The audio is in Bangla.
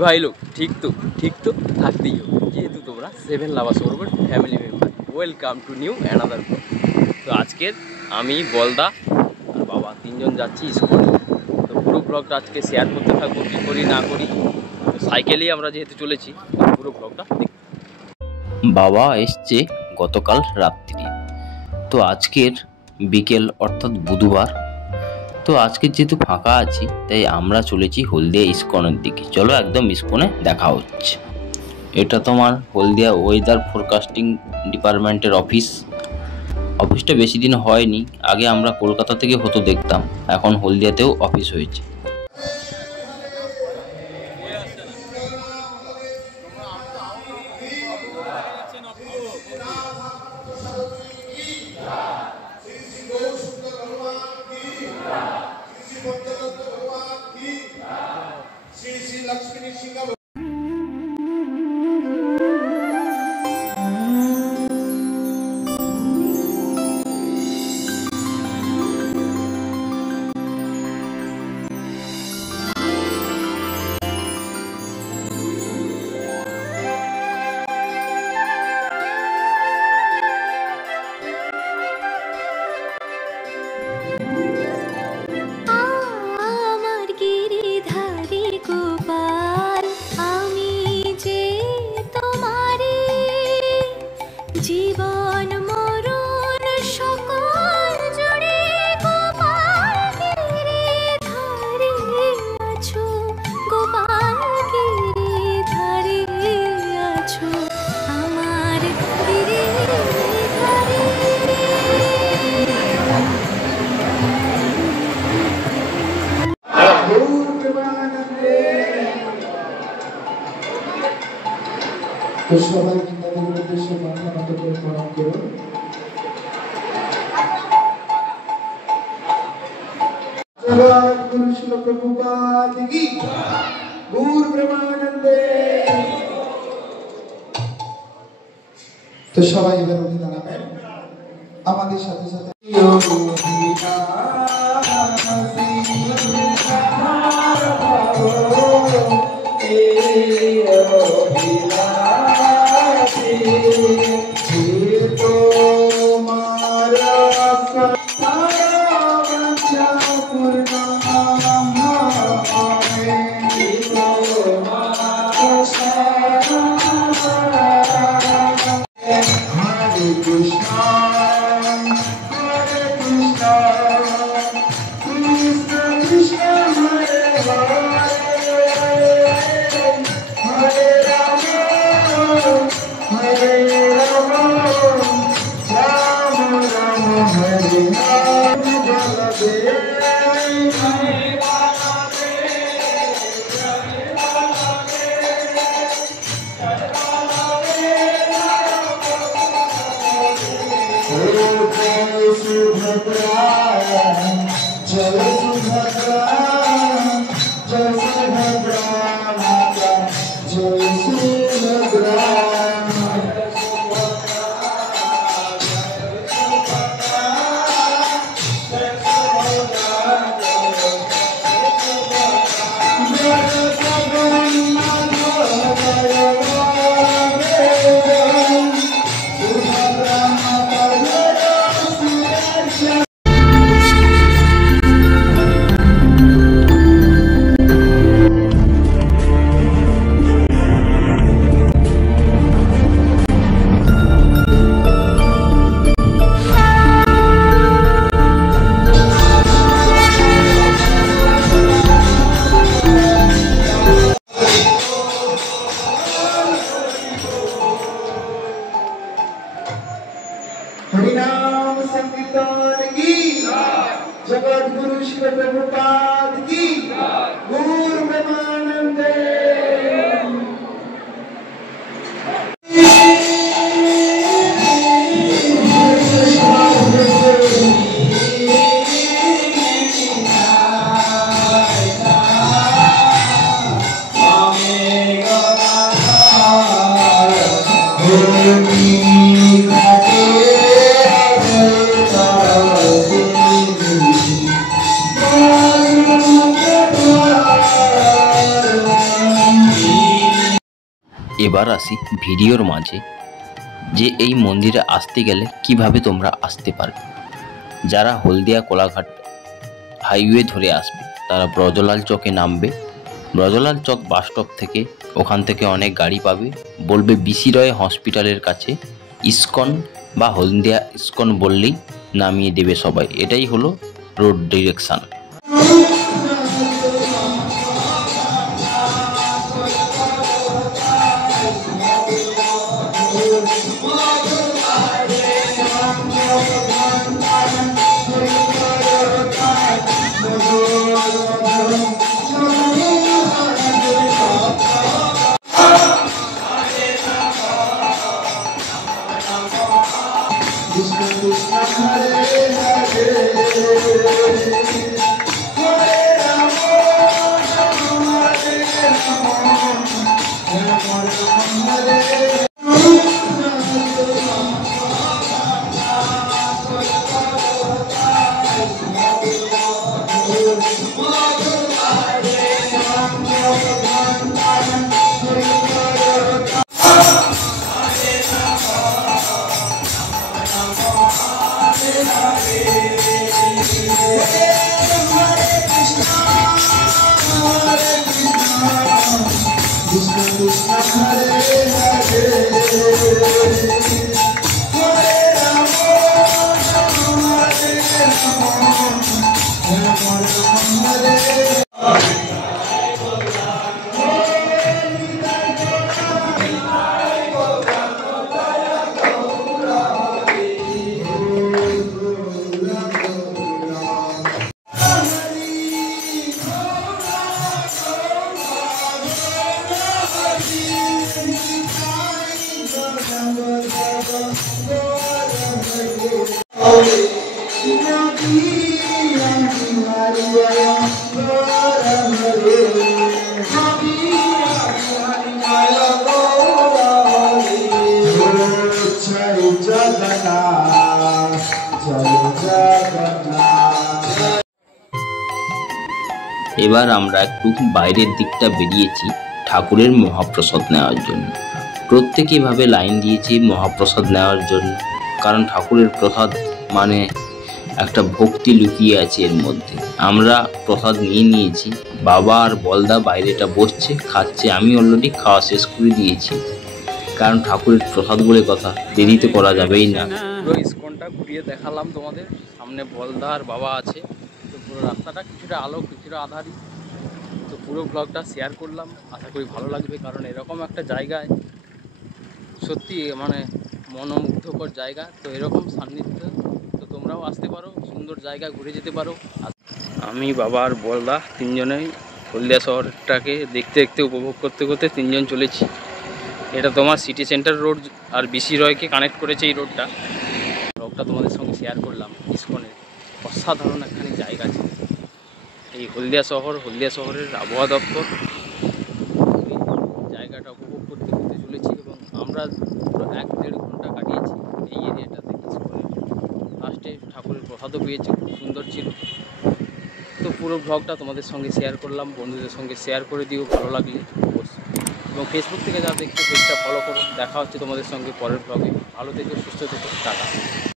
भाई लोग ठीक तो থাকতেই হবে যেহেতু তোমরা 7 লাভার্স ওরবের family member. Welcome to new another blog. তো আজকের আমি বলদা আর বাবা তিনজন যাচ্ছি স্কুলে। তো পুরো ব্লগটা আজকে শেয়ার করতে থাকবো, কী করি না করি। তো সাইকেলেই আমরা যেহেতু চলেছি পুরো ব্লগটা দেখ। বাবা এসছে গতকাল রাত্রি, তো আজকের বিকেল অর্থাৎ বুধবার। তো আজকে যেহেতু ফাঁকা আছি তাই আমরা চলেছি হলদিয়া ইস্কনের দিকে। চলো একদম ইস্কনে দেখা হচ্ছে। এটা তোমার হলদিয়া ওয়েদার ফোরকাস্টিং ডিপার্টমেন্টের অফিসটা বেশি দিন হয়নি। আগে আমরা কলকাতা থেকে হতো দেখতাম, এখন হলদিয়াতেও অফিস হয়েছে। তো সবাই তাদের উদ্দেশ্যে মাথা নত করে প্রণাম করুন। জগদ্গুরু শিল প্রভুপাদ কি গৌর প্রেমানন্দে। তো সবাই এবার উনি দাঁড়াবেন আমাদের সাথে সাথে। हरिनाम संकीर्तन की जगद्गुरु शिल प्रभुपाद की गौर प्रेमानंदे। এবার আসি ভিডিওর মাঝে যে এই মন্দিরে আসতে গেলে কিভাবে তোমরা আসতে পারবে। যারা হলদিয়া কোলাঘাট হাইওয়ে ধরে আসবে তারা ব্রজলাল চকে নামবে। ব্রজলাল চক বাস স্টপ থেকে ওখান থেকে অনেক গাড়ি পাবে, বলবে বিসি রয় হসপিটালের কাছে ইসকন বা হলদিয়া ইসকন বললেই নামিয়ে দেবে সবাই। এটাই হলো road direction. Krishna Krishna Hare Hare Hare Rama Rama Hare Rama Rama Rama Hare Krishna Krishna Hare Hare Hare Rama Rama Hare Rama Rama Rama Hare এবার আমরা একটু বাইরের দিকটা বেরিয়েছি ঠাকুরের মহাপ্রসাদ নেওয়ার জন্য। প্রত্যেকে এভাবে লাইন দিয়েছি মহাপ্রসাদ নেওয়ার জন্য, কারণ ঠাকুরের প্রসাদ মানে একটা ভক্তি লুকিয়ে আছে এর মধ্যে। আমরা প্রসাদ নিয়ে নিয়েছি, বাবা আর বলদা বাইরেটা বসছে খাচ্ছে। আমি অলরেডি খাওয়া শেষ করে দিয়েছি, কারণ ঠাকুরের প্রসাদ বলে কথা, দেরি তো করা যাবেই না। পুরো ইসকনটা ঘুরিয়ে দেখালাম তোমাদের। সামনে বলদা আর বাবা আছে, তো পুরো রাস্তাটা কিছুটা আলো কিছুটা আধারি, তো পুরো ব্লগটা শেয়ার করলাম। আশা করি ভালো লাগবে, কারণ এরকম একটা জায়গায় সত্যি মানে মনোমুগ্ধকর জায়গা। তো এরকম সান্নিধ্য তো তোমরাও আসতে পারো, সুন্দর জায়গা ঘুরে যেতে পারো। আমি বাবা আর বলদা তিনজনেই হলদিয়া শহরটাকে দেখতে দেখতে উপভোগ করতে করতে তিনজন চলেছি। এটা তোমার সিটি সেন্টার রোড আর বিসি রয়কে কানেক্ট করেছে এই রোডটা। ব্লগটা তোমাদের সঙ্গে শেয়ার করলাম। ইসকনের অসাধারণ একখানি জায়গা আছে এই হলদিয়া শহরের আবহাওয়া দপ্তর জায়গাটা উপভোগ করতে করতে চলেছি, এবং আমরা পুরো 1-1.5 ঘন্টা কাটিয়েছি এই এরিয়াটাতে। ইসকনের লাস্টে ঠাকুরের প্রসাদও পেয়েছি, খুব সুন্দর ছিল। তো পুরো ব্লগটা তোমাদের সঙ্গে শেয়ার করলাম, বন্ধুদের সঙ্গে শেয়ার করে দিও ভালো লাগলে অবশ্যই। এবং ফেসবুক থেকে যা দেখছো পেজটা ফলো করো। দেখা হচ্ছে তোমাদের সঙ্গে পরের ব্লগে। ভালো থেকো, সুস্থ থেকো, টাটা।